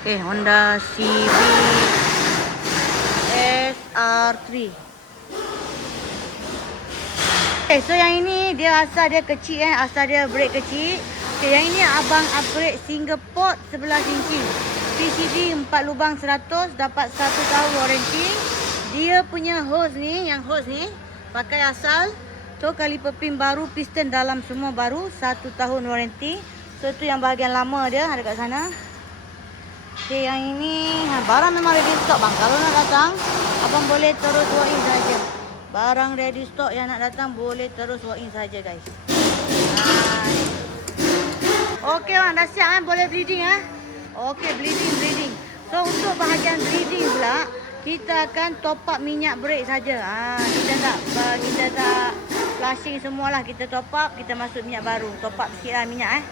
Okay, Honda CB SR3. Okay, so yang ini dia asal dia kecil asal dia brake kecil. Okay, yang ini abang upgrade single port 11 inci. PCD 4 lubang 100, dapat 1 tahun warranty. Dia punya hose ni, yang hose ni pakai asal. So kaliper pin baru, piston dalam semua baru, 1 tahun warranty. So tu yang bahagian lama dia ada kat sana. Okay, yang ini barang memang ready stock bang. Kalau nak datang, abang boleh terus walk in saja. Barang ready stock yang nak datang boleh terus walk in saja guys. Okey bang, dah siap kan? Boleh bleeding Okey, bleeding. So untuk bahagian bleeding pula, kita akan top up minyak brake saja. Kita tak flushing semualah, kita top up, kita masuk minyak baru. Top up sikitlah minyak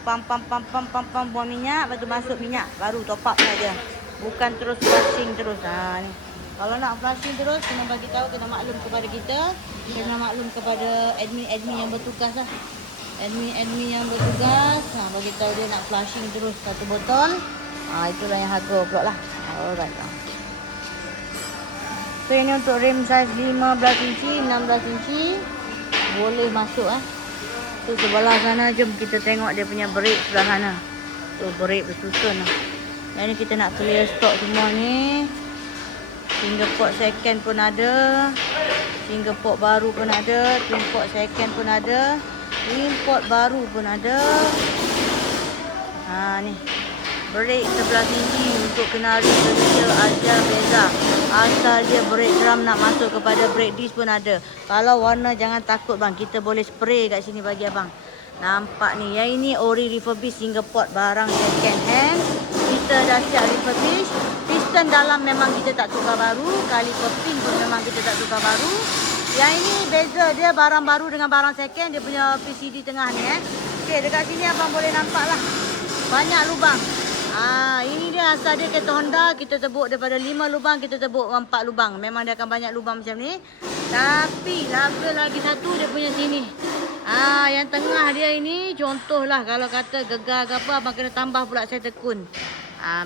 pam buang minyak, lepas tu masuk minyak baru top up saja. Bukan terus flushing terus. Ni. Kalau nak flushing terus, kena bagi tahu, kena maklum kepada kita, kena maklum kepada admin yang bertugas lah. Admin yang bertugas, bagi tahu dia nak flushing terus satu botol. Itulah yang harga pula lah. Alright. So ini untuk rim size 15 inci, 16 inci. Boleh masuk Tu sebelah sana, jom kita tengok dia punya brake sebelah sana. Tu brake bersusun Yang ni kita nak clear stok semua ni. Single port second pun ada. Single port baru pun ada. Twin port second pun ada. Import baru pun ada. Ni. Brake 11 inci untuk kenari Malaysia Azia Beza. Asal dia brake drum nak masuk kepada brake disc pun ada. Kalau warna jangan takut bang, kita boleh spray kat sini bagi abang. Nampak ni, yang ini ori refurbish single port, barang second hand. Kita dah siap refurbish. Piston dalam memang kita tak tukar baru. Kaliper pin pun memang kita tak tukar baru. Yang ini beza dia barang baru dengan barang second. Dia punya PCD tengah ni Okey, dekat sini abang boleh nampak lah. Banyak lubang. Ini dia asal dia kereta Honda. Kita tebuk daripada 5 lubang, kita tebuk 4 lubang. Memang dia akan banyak lubang macam ni. Tapi label lagi satu dia punya sini. Yang tengah dia ini contohlah kalau kata gegar ke apa, abang kena tambah pula saya tekun.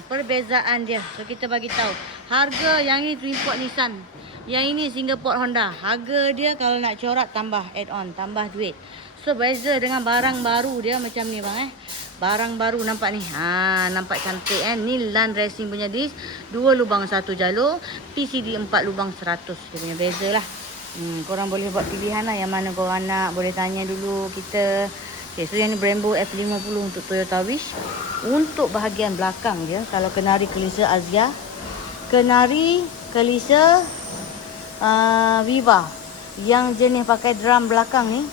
Perbezaan dia. So kita bagi tahu. Harga yang ini twin port Nissan. Yang ini single port Honda. Harga dia kalau nak corak tambah add on, tambah duit. So beza dengan barang baru dia macam ni bang Barang baru nampak ni. Nampak cantik Ni Land Racing punya disc. 2 lubang 1 jalur. PCD 4 lubang 100. Dia punya beza lah. Korang boleh buat pilihan lah yang mana korang nak. Boleh tanya dulu kita. Okay, so yang ni Brembo F50 untuk Toyota Wish. Untuk bahagian belakang dia, kalau kenari kelisa Azia, kenari kelisa Viva yang jenis pakai drum belakang ni.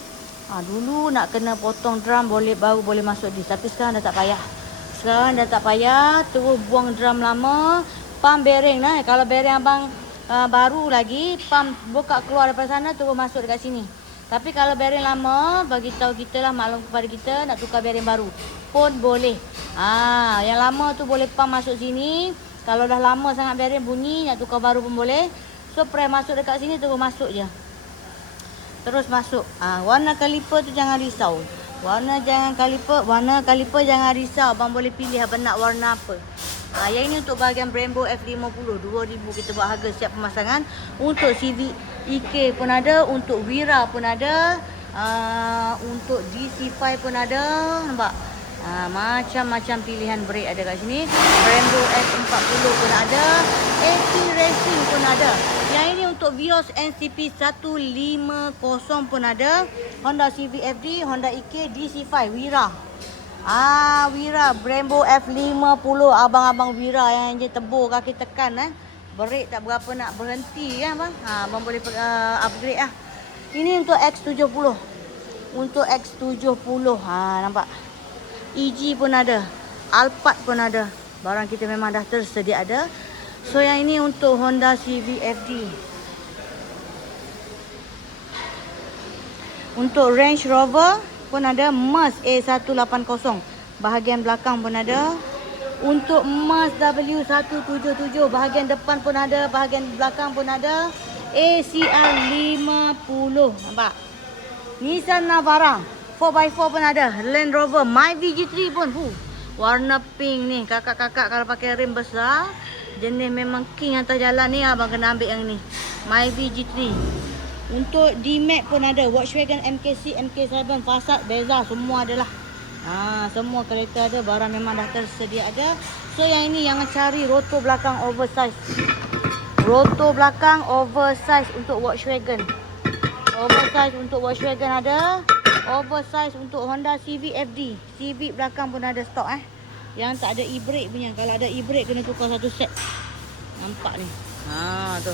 Dulu nak kena potong drum baru boleh masuk disc. Tapi sekarang dah tak payah. Terus buang drum lama. Pump bearing Kalau bearing abang baru lagi, pump buka keluar daripada sana, terus masuk dekat sini. Tapi kalau bearing lama, bagi tahu kita lah, maklum kepada kita, nak tukar bearing baru pun boleh. Yang lama tu boleh pump masuk sini. Kalau dah lama sangat bearing bunyi, nak tukar baru pun boleh. So press masuk dekat sini, terus masuk je. Terus masuk. Warna kaliper tu jangan risau. Warna kaliper jangan risau. Abang boleh pilih abang nak warna apa. Yang ini untuk bahagian Brembo F50 2000 kita buat harga siap pemasangan. Untuk CV EK pun ada, untuk Wira pun ada, untuk DC5 pun ada. Nampak? Macam-macam pilihan brake ada kat sini. Brembo F40 pun ada, AC Racing pun ada. Yang ini untuk Vios NCP 150 pun ada. Honda CVFD, Honda EK, DC5, Wira. Wira, Brembo F50. Abang-abang Wira yang je tebur kaki tekan brake tak berapa nak berhenti bang. Abang boleh upgrade lah. Ini untuk X70. Untuk X70. Nampak? EG pun ada. Alphard pun ada. Barang kita memang dah tersedia ada. So yang ini untuk Honda CVFD. Untuk Range Rover pun ada. Merc A180. Bahagian belakang pun ada. Untuk Merc W177. Bahagian depan pun ada. Bahagian belakang pun ada. ACR 50. Nampak? Nissan Navara 4x4 pun ada. Land Rover My VG3 pun. Warna pink ni. Kakak-kakak kalau pakai rim besar, jenis memang king atas jalan ni, abang kena ambil yang ni. Myvi G3. Untuk D-Max pun ada. Volkswagen MK6, MK7, Passat, Beza, semua adalah. Semua kereta ada. Barang memang dah tersedia ada. So yang ini jangan cari rotor belakang oversize. Rotor belakang oversize untuk Volkswagen. Oversize untuk Volkswagen ada. Oversize untuk Honda Civic FD. Civic belakang pun ada stok Yang tak ada e-brake punya. Kalau ada e-brake kena tukar satu set. Nampak ni. Tu.